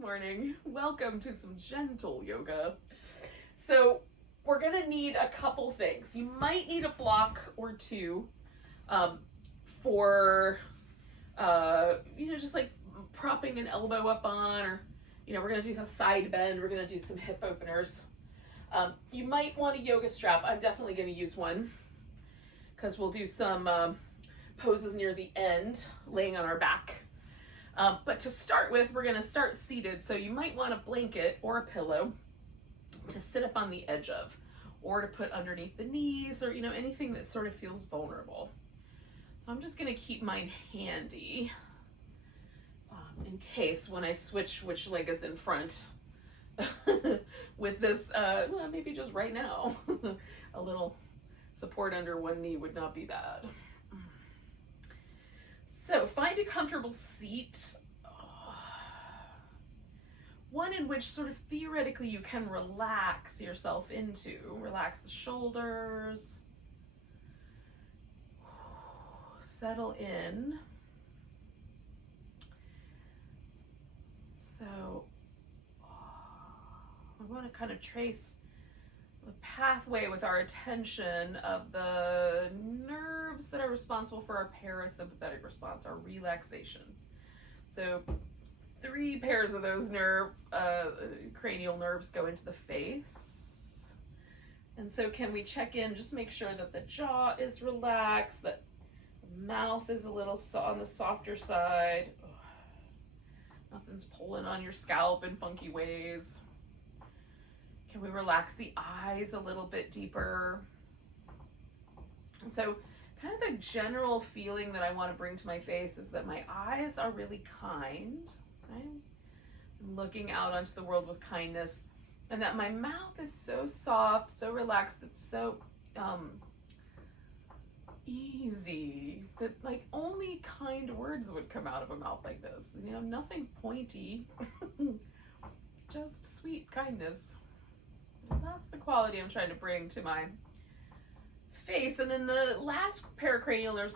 Morning. Welcome to some gentle yoga. So we're gonna need a couple things. You might need a block or two for just like propping an elbow up on, or we're gonna do a side bend. We're gonna do some hip openers. You might want a yoga strap. I'm definitely gonna use one because we'll do some poses near the end, laying on our back. But to start with, we're gonna start seated. So you might want a blanket or a pillow to sit up on the edge of, or to put underneath the knees, or anything that sort of feels vulnerable. So I'm just gonna keep mine handy in case when I switch which leg is in front with this, well, maybe just right now, a little support under one knee would not be bad. So find a comfortable seat, one in which sort of theoretically you can relax yourself into. Relax the shoulders, settle in. So we want to kind of trace the pathway with our attention of the nerves that are responsible for our parasympathetic response, our relaxation. So 3 pairs of those cranial nerves go into the face. And so can we check in, just make sure that the jaw is relaxed, that the mouth is a little on the softer side. Nothing's pulling on your scalp in funky ways. Can we relax the eyes a little bit deeper? And so kind of the general feeling that I want to bring to my face is that my eyes are really kind. Right? I'm looking out onto the world with kindness, and that my mouth is so soft, so relaxed, it's so easy that like only kind words would come out of a mouth like this. Nothing pointy, just sweet kindness. And that's the quality I'm trying to bring to my face. And then the last pericranial nerve,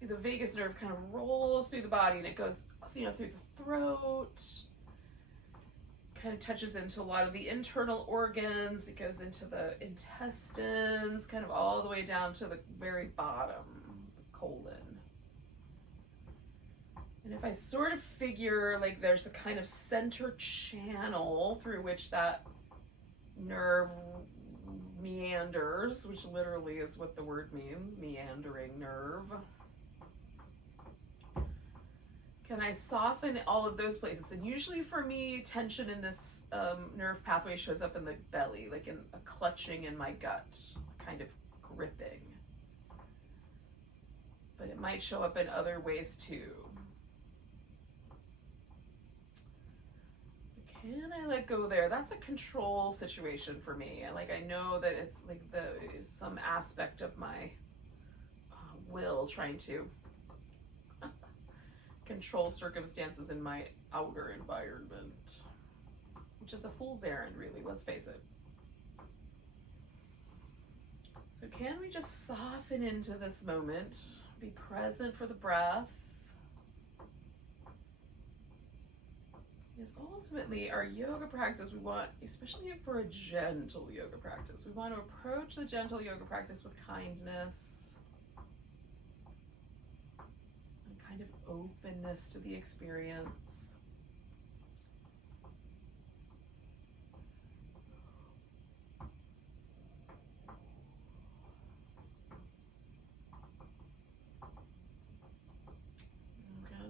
the vagus nerve, kind of rolls through the body, and it goes through the throat, kind of touches into a lot of the internal organs. It goes into the intestines, kind of all the way down to the very bottom, the colon. And if I sort of figure like there's a kind of center channel through which that nerve meanders, which literally is what the word means, meandering nerve. Can I soften all of those places? And usually for me, tension in this nerve pathway shows up in the belly, like in a clutching in my gut, kind of gripping. But it might show up in other ways too. Can I let go there? That's a control situation for me. I know that it's like some aspect of my will trying to control circumstances in my outer environment, which is a fool's errand, really, let's face it. So can we just soften into this moment, be present for the breath? Because ultimately our yoga practice, we want, especially for a gentle yoga practice, we want to approach the gentle yoga practice with kindness and kind of openness to the experience.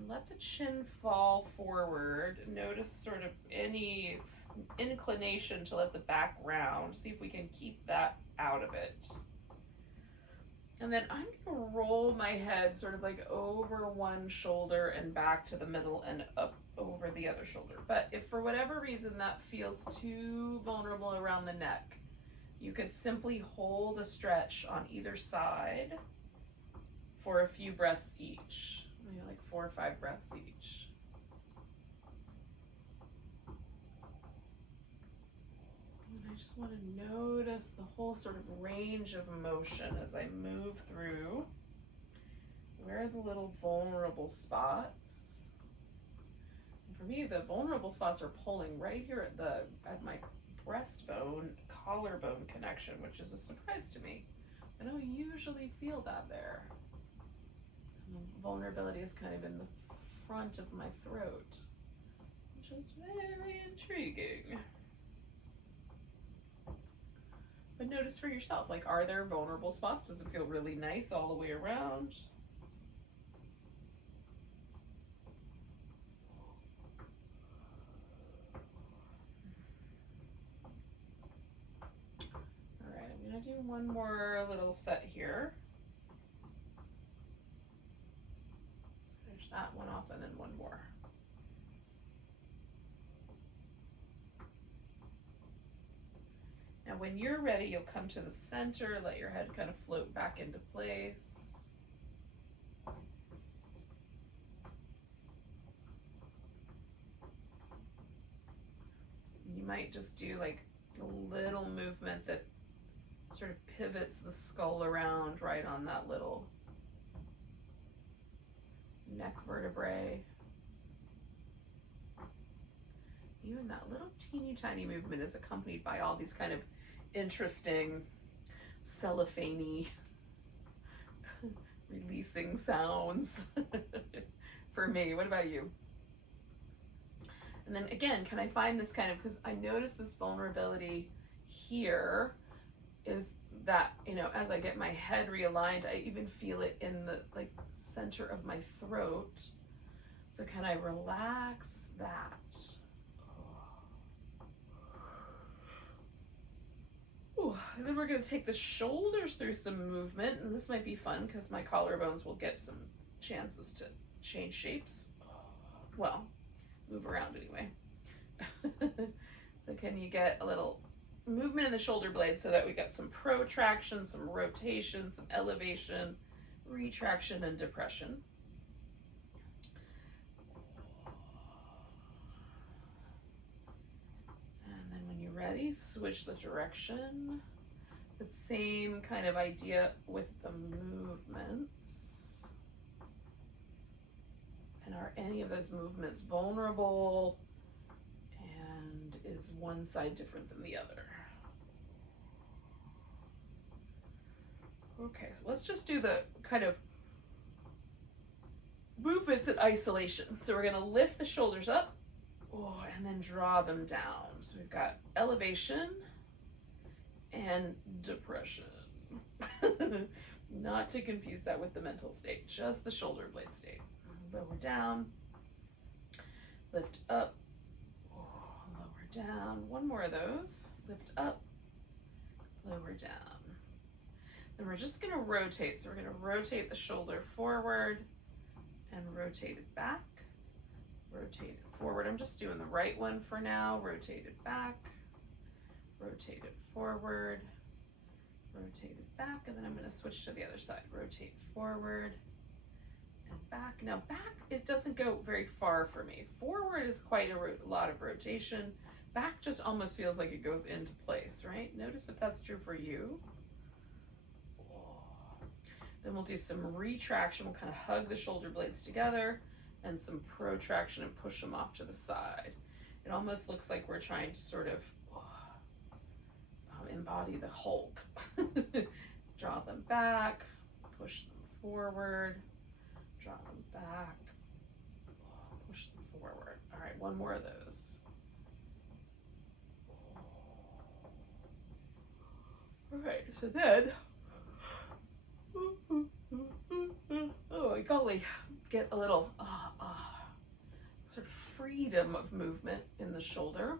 Let the chin fall forward. Notice sort of any inclination to let the back round. See if we can keep that out of it. And then I'm going to roll my head sort of like over one shoulder and back to the middle and up over the other shoulder. But if for whatever reason that feels too vulnerable around the neck, you could simply hold a stretch on either side for a few breaths each. Like 4 or 5 breaths each. And I just want to notice the whole sort of range of motion as I move through. Where are the little vulnerable spots? And For me, the vulnerable spots are pulling right here at my breastbone, collarbone connection, which is a surprise to me. I don't usually feel that there. And the vulnerability is kind of in the front of my throat, which is very intriguing. But notice for yourself, like, are there vulnerable spots? Does it feel really nice all the way around? All right, I'm gonna do one more little set here. Finish that one off and then one more. Now when you're ready, you'll come to the center, let your head kind of float back into place. You might just do like a little movement that sort of pivots the skull around right on that little neck vertebrae. Even that little teeny tiny movement is accompanied by all these kind of interesting cellophane-y releasing sounds for me. What about you? And then again, can I find this kind of, because I notice this vulnerability here is that, you know, as I get my head realigned, I even feel it in the like center of my throat. So can I relax that? Ooh, and then we're going to take the shoulders through some movement, and this might be fun because my collarbones will get some chances to change shapes. Well, move around anyway. So can you get a little movement in the shoulder blades so that we got some protraction, some rotation, some elevation, retraction, and depression. Ready, switch the direction. The same kind of idea with the movements. And are any of those movements vulnerable? And is one side different than the other? Okay, so let's just do the kind of movements in isolation. So we're going to lift the shoulders up. Oh, and then draw them down. So we've got elevation and depression. Not to confuse that with the mental state, just the shoulder blade state. Lower down, lift up, lower down. One more of those. Lift up, lower down. Then we're just gonna rotate. So we're gonna rotate the shoulder forward and rotate it back. Rotate it forward. I'm just doing the right one for now. Rotate it back, rotate it forward, rotate it back, and then I'm going to switch to the other side. Rotate forward and back. Now back, it doesn't go very far for me. Forward is quite a lot of rotation. Back just almost feels like it goes into place, right? Notice if that's true for you. Then we'll do some retraction. We'll kind of hug the shoulder blades together, and some protraction and push them off to the side. It almost looks like we're trying to sort of embody the Hulk. Draw them back, push them forward, draw them back, push them forward. All right, one more of those. All right, so then, oh golly, get a little sort of freedom of movement in the shoulder.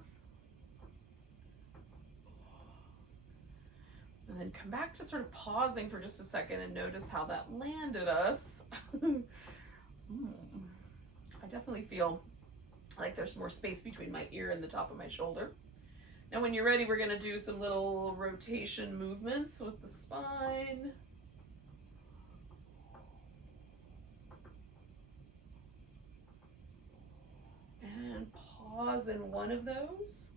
And then come back to sort of pausing for just a second and notice how that landed us. I definitely feel like there's more space between my ear and the top of my shoulder. Now when you're ready, we're gonna do some little rotation movements with the spine. And pause in one of those.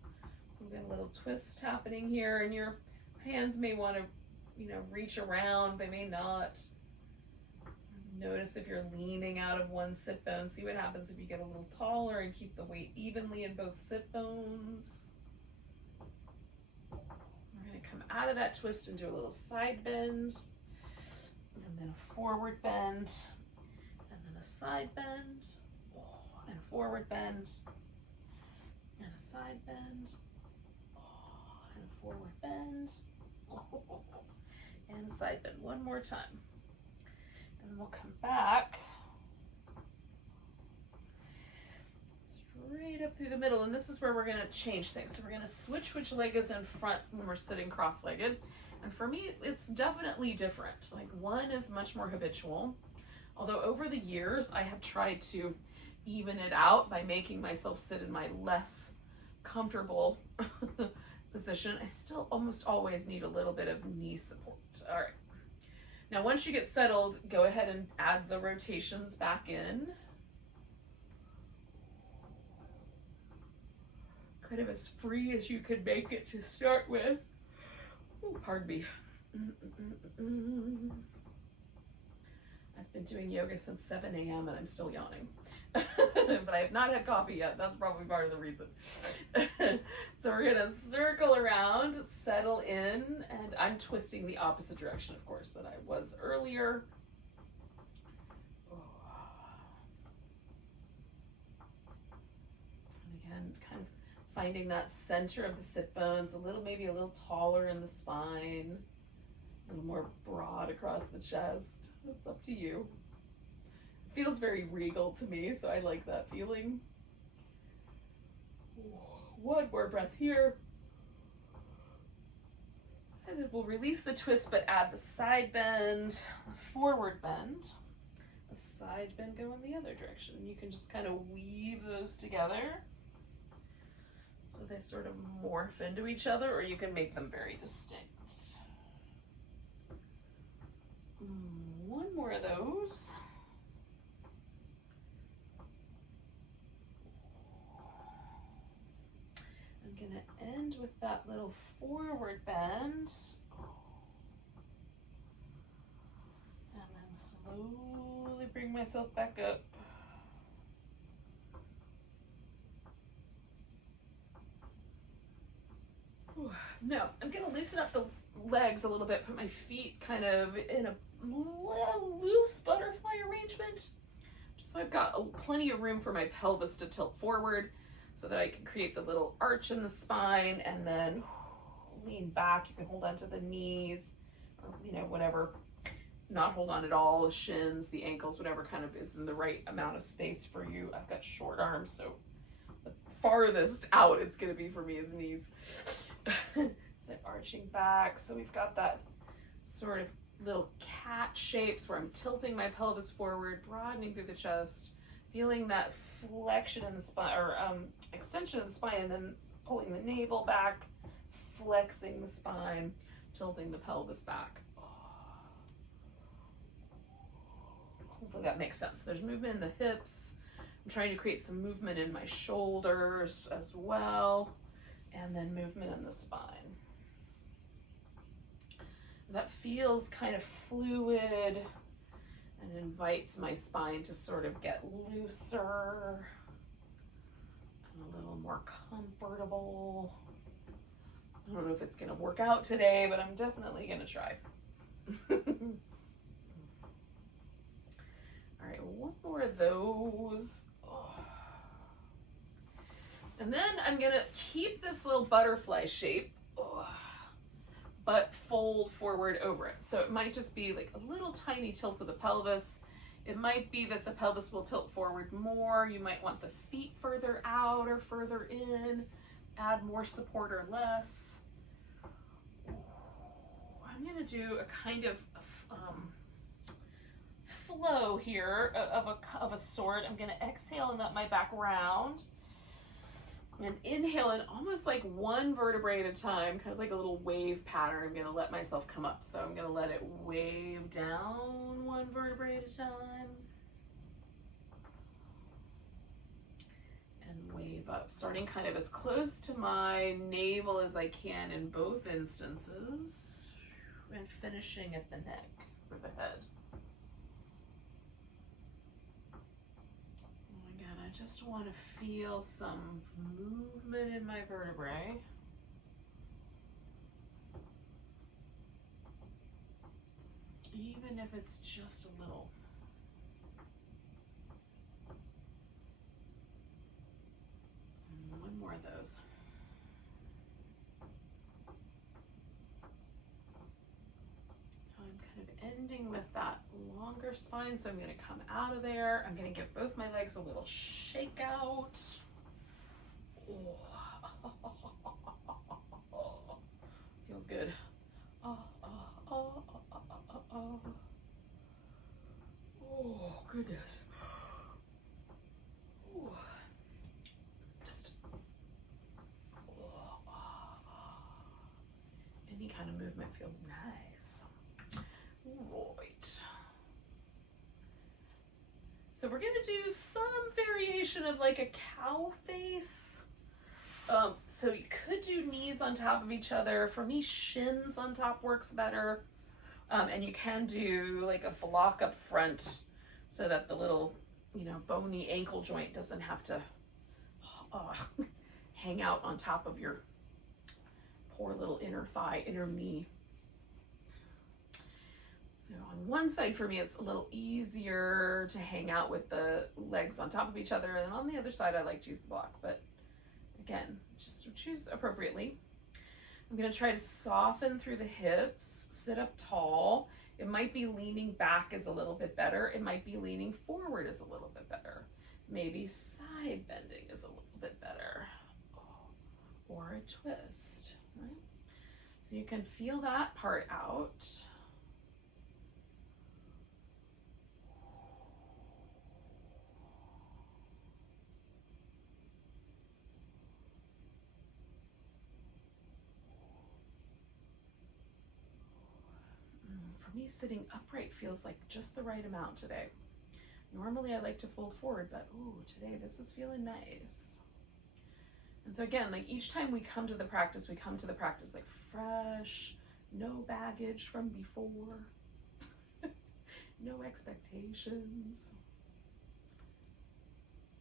So we got a little twist happening here, and your hands may want to, reach around. They may not. So Notice if you're leaning out of one sit bone. See what happens if you get a little taller and keep the weight evenly in both sit bones. We're going to come out of that twist and do a little side bend, and then a forward bend, and then a side bend, and a forward bend, and a side bend, and a forward bend, and a side bend. One more time. And then we'll come back straight up through the middle, and this is where we're going to change things. So we're going to switch which leg is in front when we're sitting cross-legged. And for me, it's definitely different. Like, one is much more habitual, although over the years I have tried to even it out by making myself sit in my less comfortable position. I still almost always need a little bit of knee support. All right. Now, once you get settled, go ahead and add the rotations back in. Kind of as free as you could make it to start with. Ooh, pardon me. I've been doing yoga since 7 a.m. and I'm still yawning. But I have not had coffee yet. That's probably part of the reason. So we're gonna circle around, settle in, and I'm twisting the opposite direction, of course, that I was earlier. And again, kind of finding that center of the sit bones, maybe a little taller in the spine, a little more broad across the chest. It's up to you. It feels very regal to me, so I like that feeling. One more breath here. And then we'll release the twist, but add the side bend, the forward bend, a side bend going the other direction. You can just kind of weave those together so they sort of morph into each other, or you can make them very distinct. One more of those. I'm gonna end with that little forward bend. And then slowly bring myself back up. Now, I'm gonna loosen up the legs a little bit, put my feet kind of in a loose butterfly arrangement, just so I've got plenty of room for my pelvis to tilt forward so that I can create the little arch in the spine, and then lean back. You can hold onto the knees, or, whatever, not hold on at all, the shins, the ankles, whatever kind of is in the right amount of space for you. I've got short arms, so the farthest out it's gonna be for me is knees. So arching back, so we've got that sort of little cat shapes where I'm tilting my pelvis forward, broadening through the chest, feeling that flexion in the spine, or extension in the spine, and then pulling the navel back, flexing the spine, tilting the pelvis back. Hopefully that makes sense. There's movement in the hips. I'm trying to create some movement in my shoulders as well, and then movement in the spine. That feels kind of fluid and invites my spine to sort of get looser and a little more comfortable. I don't know if it's going to work out today, but I'm definitely going to try. All right, one more of those. And then I'm going to keep this little butterfly shape, but fold forward over it. So it might just be like a little tiny tilt of the pelvis. It might be that the pelvis will tilt forward more. You might want the feet further out or further in, add more support or less. I'm gonna do a kind of flow here of a sort. I'm gonna exhale and let my back round, and inhale in almost like one vertebrae at a time, kind of like a little wave pattern. I'm gonna let myself come up. So I'm gonna let it wave down one vertebrae at a time. And wave up, starting kind of as close to my navel as I can in both instances, and finishing at the neck or the head. just want to feel some movement in my vertebrae. Even if it's just a little. And one more of those. Now I'm kind of ending with that longer spine, so I'm going to come out of there. I'm going to give both my legs a little shake out. Oh. Feels good. Oh, goodness. Ooh. Just any kind of movement feels nice. Right. So we're gonna do some variation of like a cow face. So you could do knees on top of each other. For me, shins on top works better. And you can do like a block up front so that the little, bony ankle joint doesn't have to hang out on top of your poor little inner thigh, inner knee. So on one side for me, it's a little easier to hang out with the legs on top of each other. And on the other side, I like to use the block. But again, just choose appropriately. I'm going to try to soften through the hips, sit up tall. It might be leaning back is a little bit better. It might be leaning forward is a little bit better. Maybe side bending is a little bit better. Or a twist, right? So you can feel that part out. For me, sitting upright feels like just the right amount today. Normally I like to fold forward, but today this is feeling nice. And so again, like each time we come to the practice like fresh, no baggage from before, no expectations.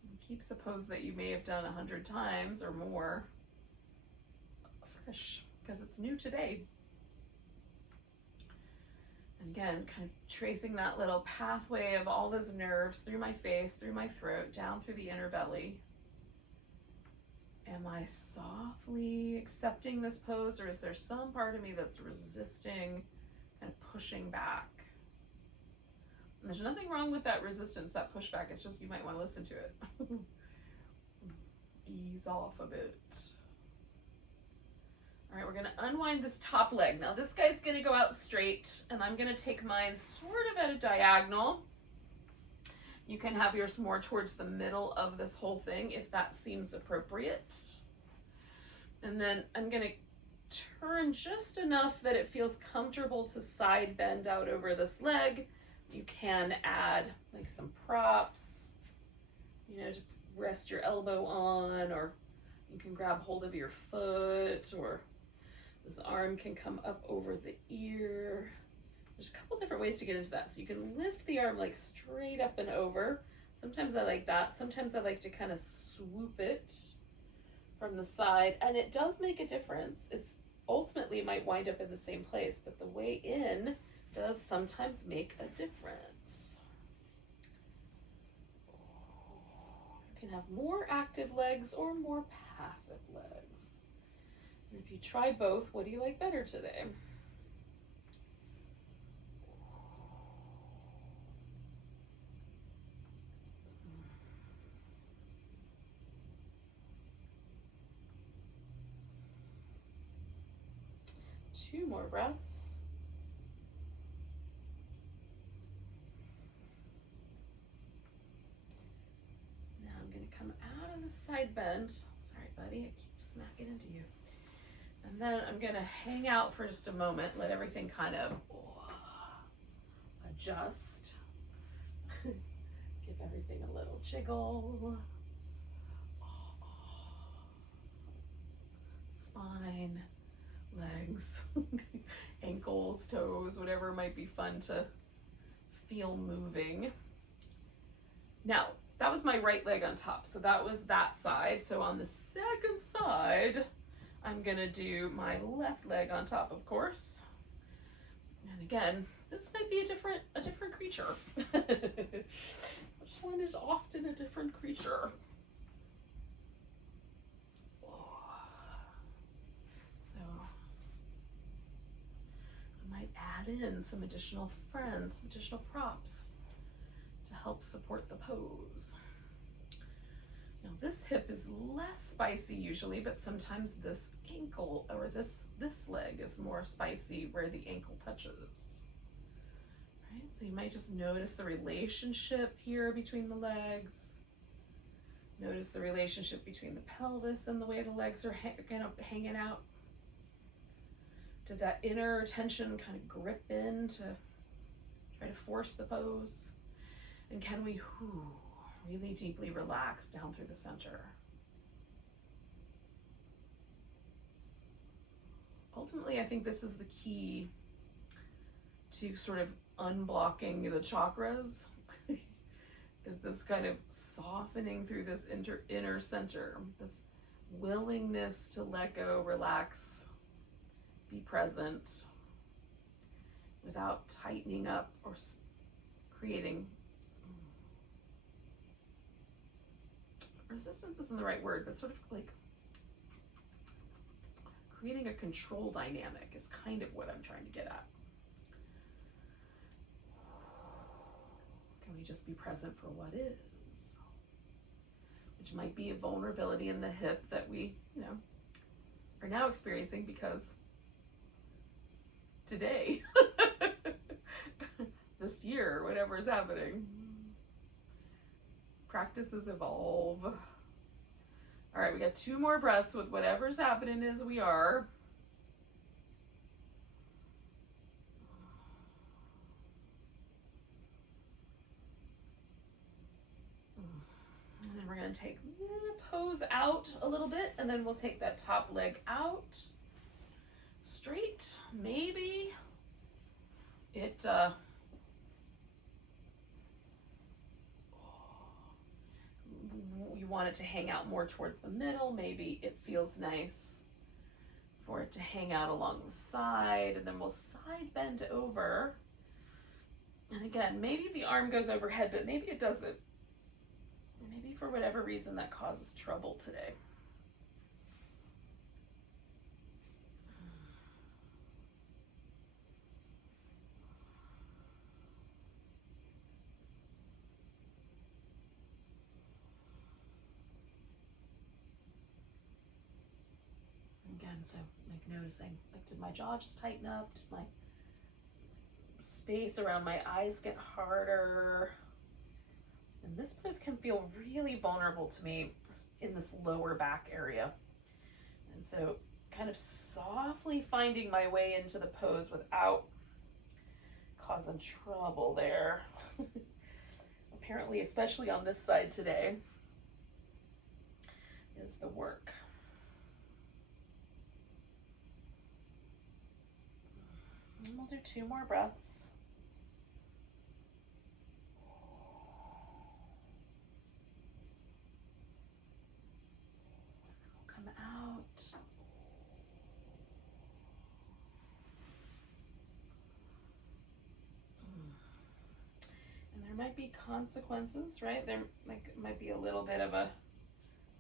And keep suppose that you may have done 100 times or more fresh, because it's new today. And again, kind of tracing that little pathway of all those nerves through my face, through my throat, down through the inner belly. Am I softly accepting this pose, or is there some part of me that's resisting, kind of pushing back? And there's nothing wrong with that resistance, that pushback. It's just you might want to listen to it. Ease off a bit. All right, we're gonna unwind this top leg. Now this guy's gonna go out straight, and I'm gonna take mine sort of at a diagonal. You can have yours more towards the middle of this whole thing if that seems appropriate. And then I'm gonna turn just enough that it feels comfortable to side bend out over this leg. You can add like some props, to rest your elbow on, or you can grab hold of your foot, or this arm can come up over the ear. There's a couple different ways to get into that. So you can lift the arm like straight up and over. Sometimes I like that. Sometimes I like to kind of swoop it from the side, and it does make a difference. It's ultimately might wind up in the same place, but the way in does sometimes make a difference. You can have more active legs or more passive legs. And if you try both, what do you like better today? Two more breaths. Now I'm going to come out of the side bend. Sorry, buddy, I keep smacking into you. And then I'm going to hang out for just a moment, let everything kind of adjust. Give everything a little jiggle. Spine, legs, ankles, toes, whatever might be fun to feel moving. Now, that was my right leg on top. So that was that side. So on the second side, I'm gonna do my left leg on top, of course. And again, this might be a different creature. Which one is often a different creature? So I might add in some additional friends, some additional props to help support the pose. Now this hip is less spicy usually, but sometimes this ankle or this leg is more spicy where the ankle touches. Right? So you might just notice the relationship here between the legs. Notice the relationship between the pelvis and the way the legs are kind of hanging out. Did that inner tension kind of grip in to try to force the pose? And can we really deeply relax down through the center? Ultimately, I think this is the key to sort of unblocking the chakras, is this kind of softening through this inner center, this willingness to let go, relax, be present without tightening up or creating resistance isn't the right word, but sort of like creating a control dynamic is kind of what I'm trying to get at. Can we just be present for what is? Which might be a vulnerability in the hip that we, are now experiencing because today, this year, whatever is happening, practices evolve. All right, we got 2 more breaths with whatever's happening as we are. And then we're going to take the pose out a little bit, and then we'll take that top leg out straight. Maybe it you want it to hang out more towards the middle. Maybe it feels nice for it to hang out along the side, and then we'll side bend over. And again, maybe the arm goes overhead, but maybe it doesn't. Maybe for whatever reason that causes trouble today. Again, so like noticing, like, did my jaw just tighten up? Did my space around my eyes get harder? And this pose can feel really vulnerable to me in this lower back area. And so kind of softly finding my way into the pose without causing trouble there. Apparently, especially on this side today, is the work. And we'll do 2 more breaths. Come out. And there might be consequences, right? There might be a little bit of a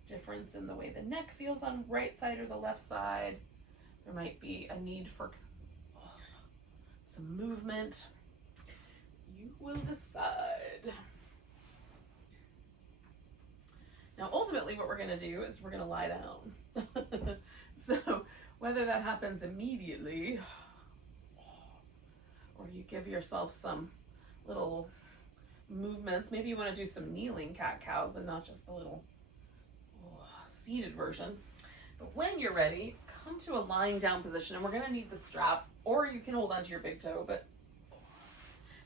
difference in the way the neck feels on right side or the left side. There might be a need for some movement. You will decide. Now, ultimately, what we're going to do is we're going to lie down. So whether that happens immediately, or you give yourself some little movements, maybe you want to do some kneeling cat-cows and not just the little seated version. But when you're ready, come to a lying down position, and we're going to need the strap, or you can hold onto your big toe, but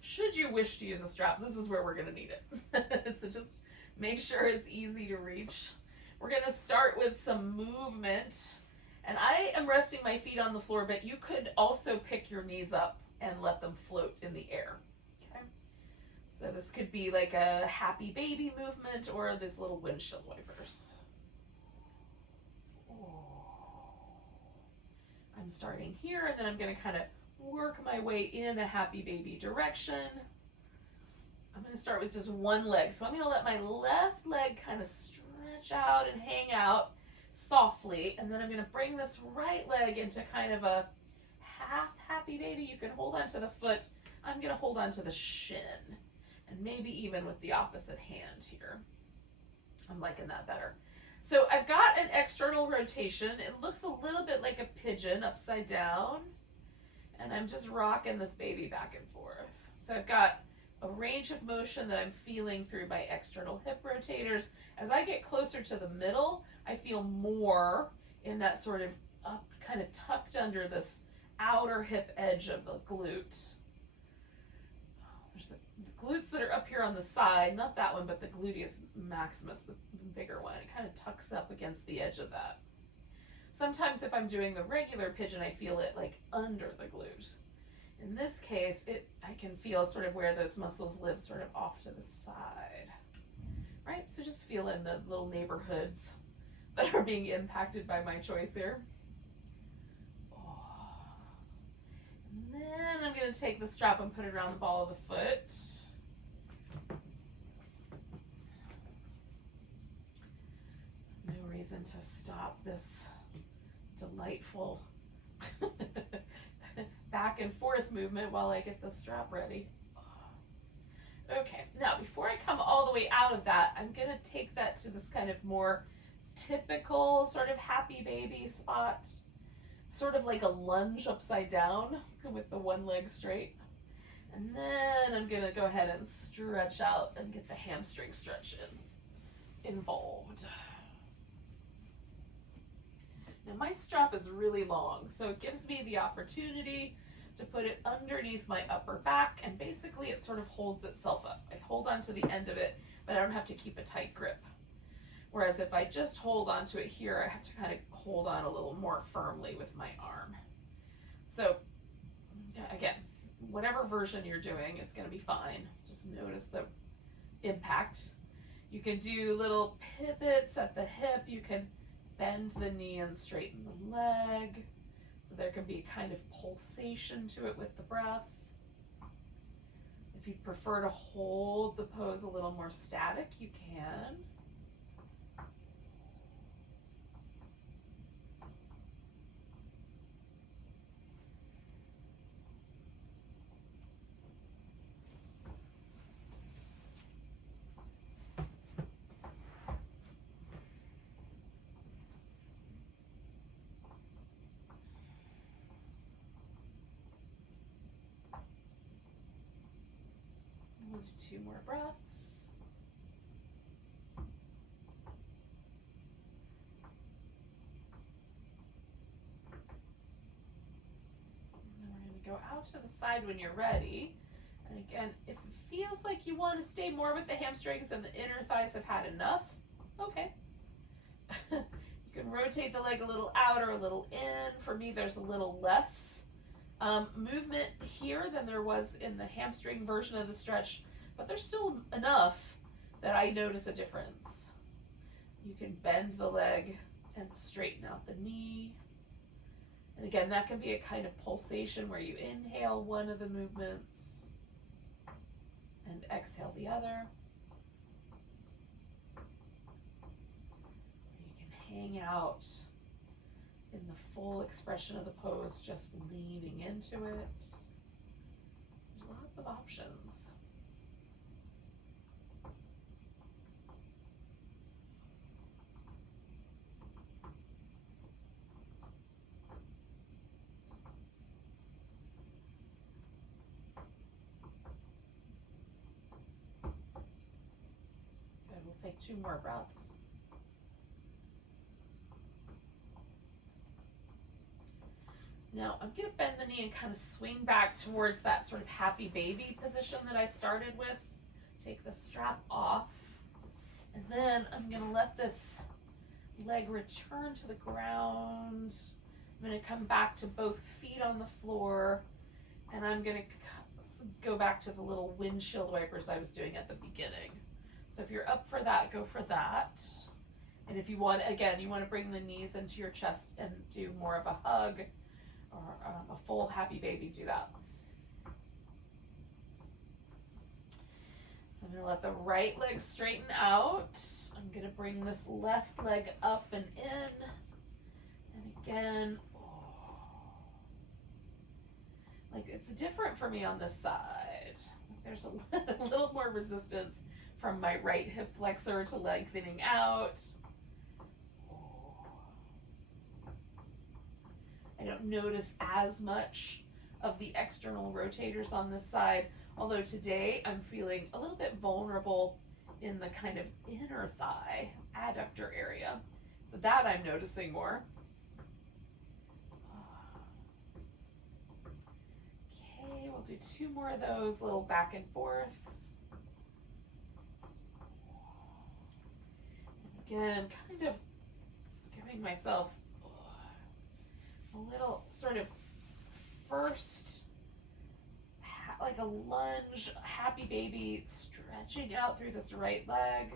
should you wish to use a strap, this is where we're going to need it. So just make sure it's easy to reach. We're going to start with some movement, and I am resting my feet on the floor, but you could also pick your knees up and let them float in the air. Okay? So this could be like a happy baby movement or this little windshield wipers. I'm starting here, and then I'm going to kind of work my way in a happy baby direction. I'm going to start with just one leg. So I'm going to let my left leg kind of stretch out and hang out softly, and then I'm going to bring this right leg into kind of a half happy baby. You can hold onto the foot. I'm going to hold onto the shin, and maybe even with the opposite hand here. I'm liking that better. So I've got an external rotation. It looks a little bit like a pigeon upside down, and I'm just rocking this baby back and forth. So I've got a range of motion that I'm feeling through my external hip rotators. As I get closer to the middle, I feel more in that sort of up, kind of tucked under this outer hip edge of the glute. There's the glutes that are up here on the side, not that one, but the gluteus maximus, the bigger one. It kind of tucks up against the edge of that. Sometimes if I'm doing the regular pigeon, I feel it like under the glute. In this case, I can feel sort of where those muscles live sort of off to the side, right? So just feel in the little neighborhoods that are being impacted by my choice here. And then I'm going to take the strap and put it around the ball of the foot. No reason to stop this delightful back and forth movement while I get the strap ready. Okay, now before I come all the way out of that, I'm going to take that to this kind of more typical sort of happy baby spot, sort of like a lunge upside down with the one leg straight. And then I'm going to go ahead and stretch out and get the hamstring stretch involved. Now my strap is really long, so it gives me the opportunity to put it underneath my upper back, and basically it sort of holds itself up. I hold onto the end of it, but I don't have to keep a tight grip. Whereas if I just hold onto it here, I have to kind of hold on a little more firmly with my arm. So again, whatever version you're doing is going to be fine. Just notice the impact. You can do little pivots at the hip. You can bend the knee and straighten the leg. So there can be kind of pulsation to it with the breath. If you prefer to hold the pose a little more static, you can. We'll do 2 more breaths. And then we're going to go out to the side when you're ready. And again, if it feels like you want to stay more with the hamstrings and the inner thighs have had enough, okay. You can rotate the leg a little out or a little in. For me, there's a little less movement here than there was in the hamstring version of the stretch, but there's still enough that I notice a difference. You can bend the leg and straighten out the knee. And again, that can be a kind of pulsation where you inhale one of the movements and exhale the other. You can hang out in the full expression of the pose, just leaning into it. There's lots of options. Good, we'll take 2 more breaths. Now I'm going to bend the knee and kind of swing back towards that sort of happy baby position that I started with. Take the strap off. And then I'm going to let this leg return to the ground. I'm going to come back to both feet on the floor. And I'm going to go back to the little windshield wipers I was doing at the beginning. So if you're up for that, go for that. And if you want, again, you want to bring the knees into your chest and do more of a hug or a full happy baby, do that. So I'm going to let the right leg straighten out. I'm going to bring this left leg up and in. And again, like it's different for me on this side. There's a little more resistance from my right hip flexor to lengthening out. I don't notice as much of the external rotators on this side, although today I'm feeling a little bit vulnerable in the kind of inner thigh adductor area. So that I'm noticing more. Okay, we'll do 2 more of those little back and forths. And again, kind of giving myself a little sort of first, like a lunge, happy baby, stretching out through this right leg.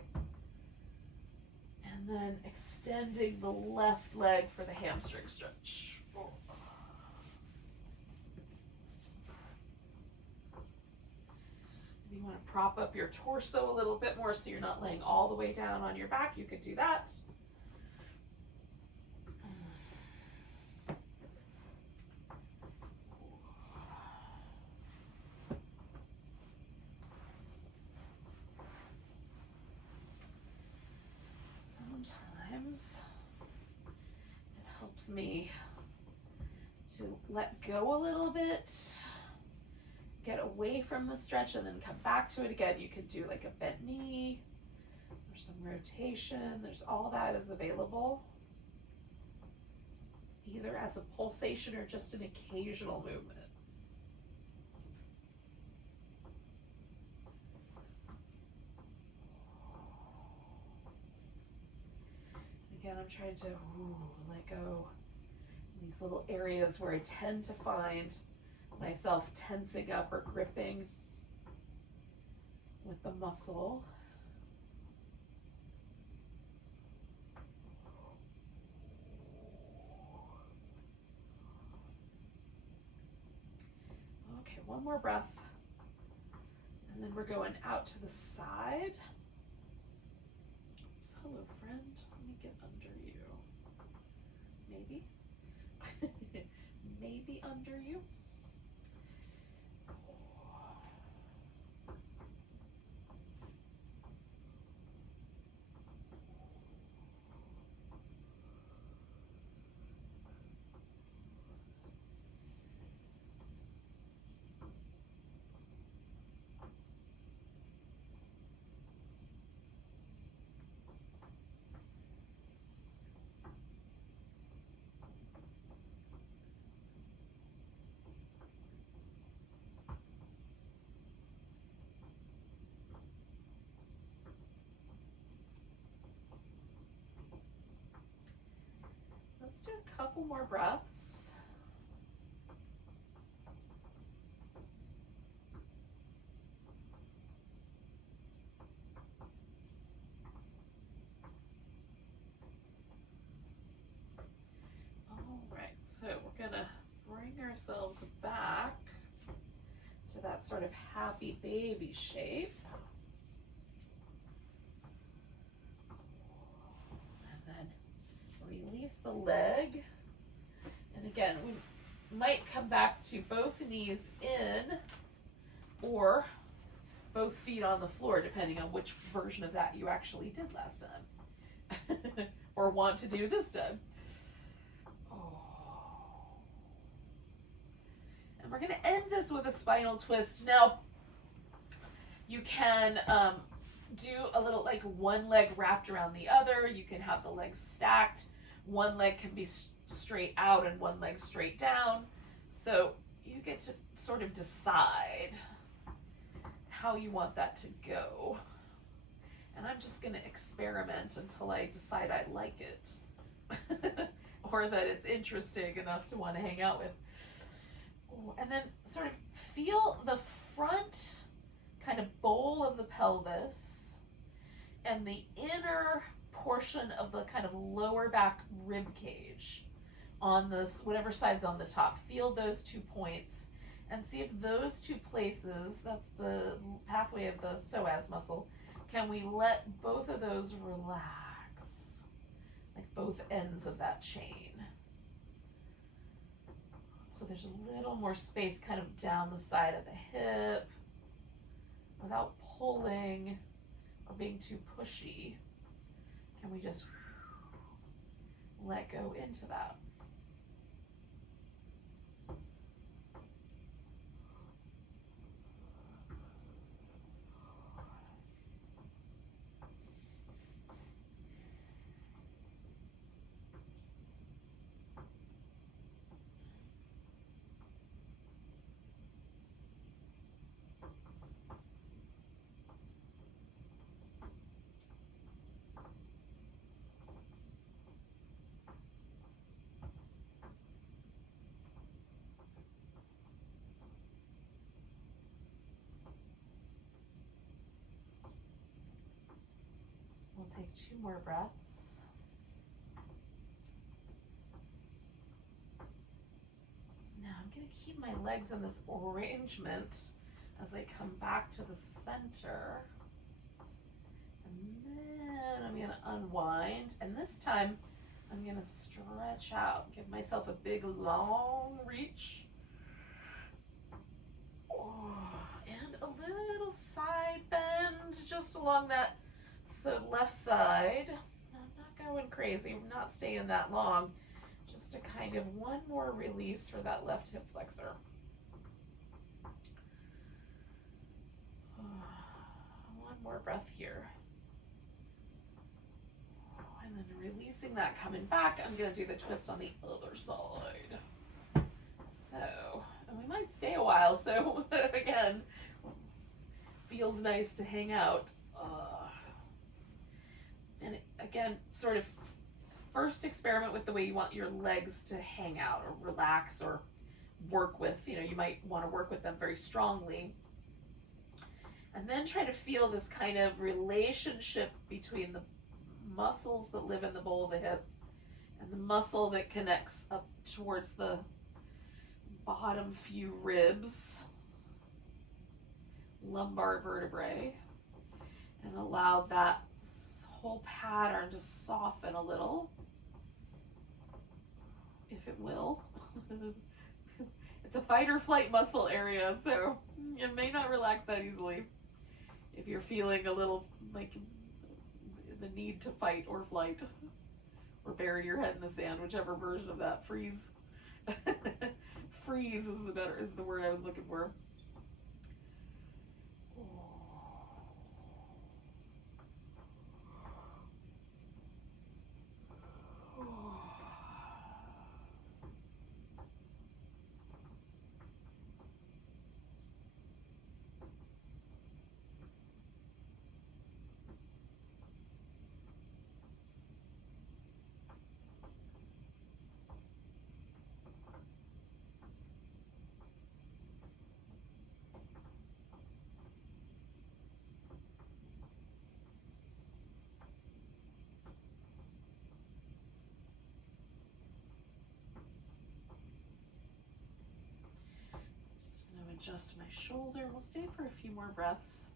And then extending the left leg for the hamstring stretch. If you want to prop up your torso a little bit more so you're not laying all the way down on your back, you could do that. Sometimes it helps me to let go a little bit, get away from the stretch, and then come back to it again. You could do like a bent knee or some rotation. There's all that is available, either as a pulsation or just an occasional movement. Again, I'm trying to let go in these little areas where I tend to find myself tensing up or gripping with the muscle. Okay, one more breath. And then we're going out to the side. Oops, hello, friend. Let me get under you. Maybe. Maybe under you. Let's do a couple more breaths. All right, so we're gonna bring ourselves back to that sort of happy baby shape. Release the leg, and again we might come back to both knees in or both feet on the floor depending on which version of that you actually did last time or want to do this time. And we're going to end this with a spinal twist. Now you can do a little like one leg wrapped around the other. You can have the legs stacked. One leg can be straight out and one leg straight down. So you get to sort of decide how you want that to go. And I'm just going to experiment until I decide I like it or that it's interesting enough to want to hang out with. And then sort of feel the front kind of bowl of the pelvis and the inner portion of the kind of lower back rib cage on this, whatever side's on the top. Feel those 2 points and see if those 2 places, that's the pathway of the psoas muscle, can we let both of those relax, like both ends of that chain. So there's a little more space kind of down the side of the hip without pulling or being too pushy. Can we just let go into that? We'll take 2 more breaths. Now I'm going to keep my legs in this arrangement as I come back to the center. And then I'm going to unwind. And this time I'm going to stretch out, give myself a big long reach. And a little side bend just along that left side. I'm not going crazy, I'm not staying that long. Just a kind of one more release for that left hip flexor. One more breath here. And then releasing that, coming back, I'm going to do the twist on the other side. So, and we might stay a while, so again, feels nice to hang out. And again, sort of first experiment with the way you want your legs to hang out or relax or work with. You know, you might want to work with them very strongly. And then try to feel this kind of relationship between the muscles that live in the bowl of the hip and the muscle that connects up towards the bottom few ribs, lumbar vertebrae, and allow that whole pattern to soften a little, if it will. It's a fight or flight muscle area, so you may not relax that easily if you're feeling a little like the need to fight or flight or bury your head in the sand, whichever version of that. Freeze. Freeze is the word I was looking for. Adjust my shoulder. We'll stay for a few more breaths.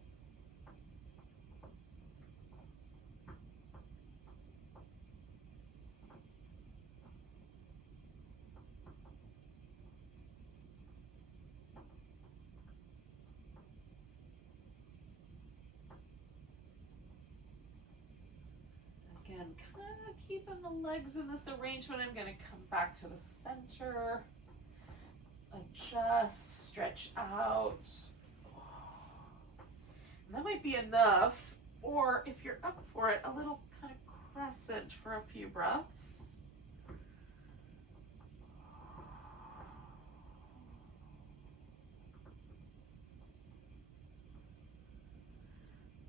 Again, kind of keeping the legs in this arrangement. I'm going to come back to the center. Adjust, stretch out. And that might be enough, or if you're up for it, a little kind of crescent for a few breaths.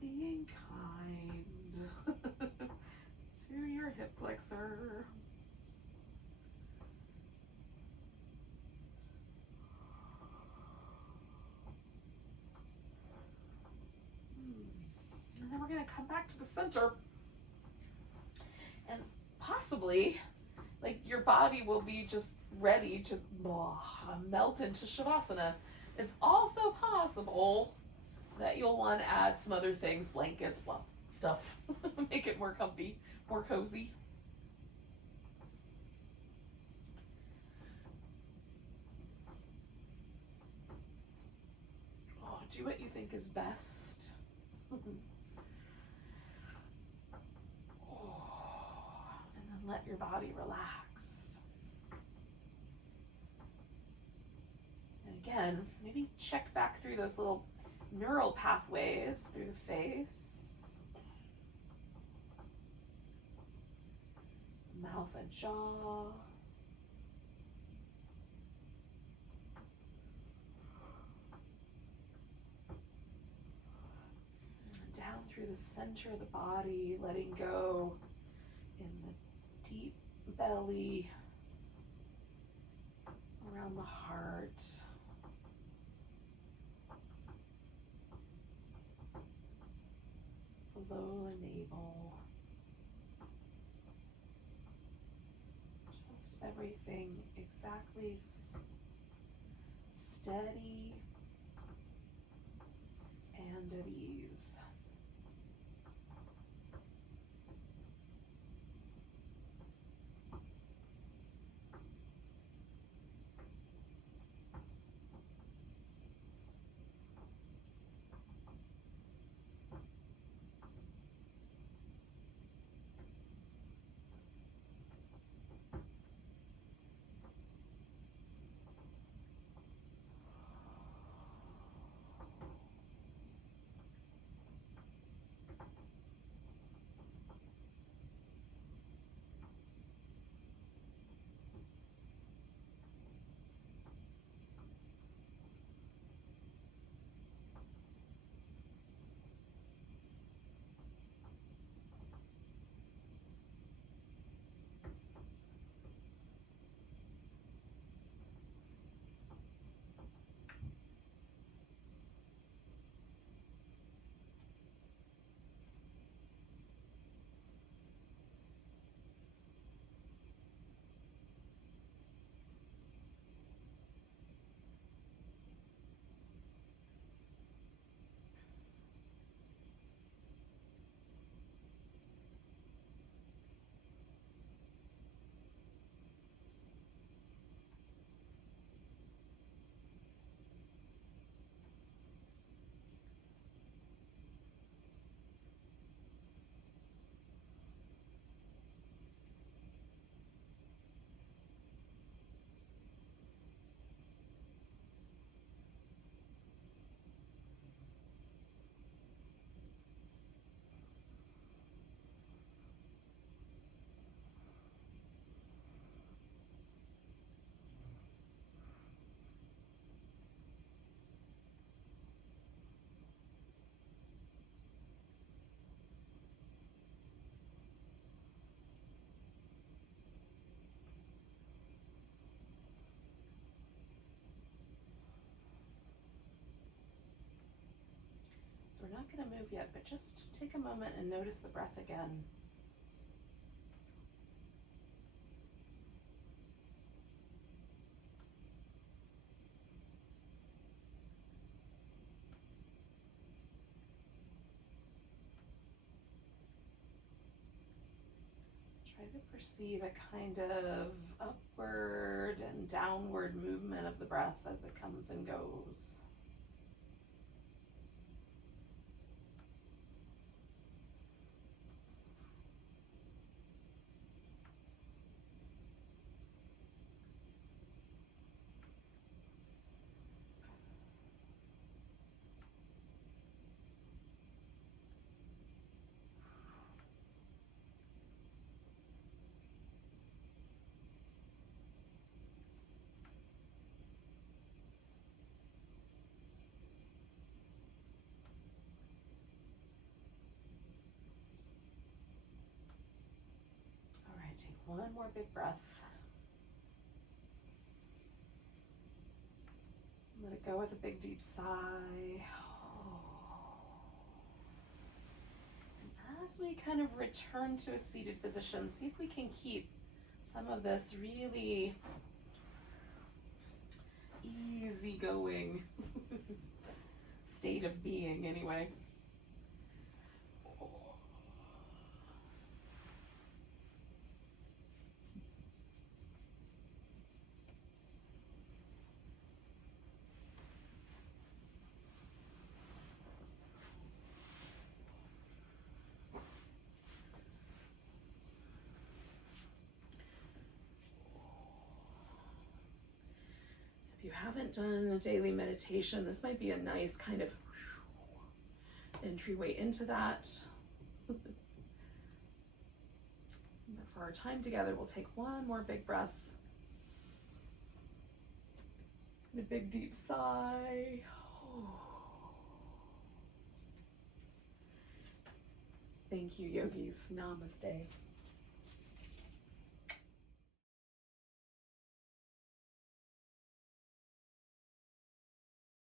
Being kind to your hip flexor. to the center. And possibly, like, your body will be just ready to melt into Shavasana. It's also possible that you'll want to add some other things, blankets, stuff, make it more comfy, more cozy. Do what you think is best. And then let your body relax. And again, maybe check back through those little neural pathways through the face, mouth and jaw. Down through the center of the body, letting go in the deep belly, around the heart, below the navel. Just everything exactly steady and at ease. So we're not going to move yet, but just take a moment and notice the breath again. Try to perceive a kind of upward and downward movement of the breath as it comes and goes. Take one more big breath. Let it go with a big deep sigh. And as we kind of return to a seated position, see if we can keep some of this really easygoing state of being anyway. If you haven't done a daily meditation, this might be a nice kind of entryway into that. But for our time together, we'll take one more big breath. And a big deep sigh. Thank you, yogis. Namaste.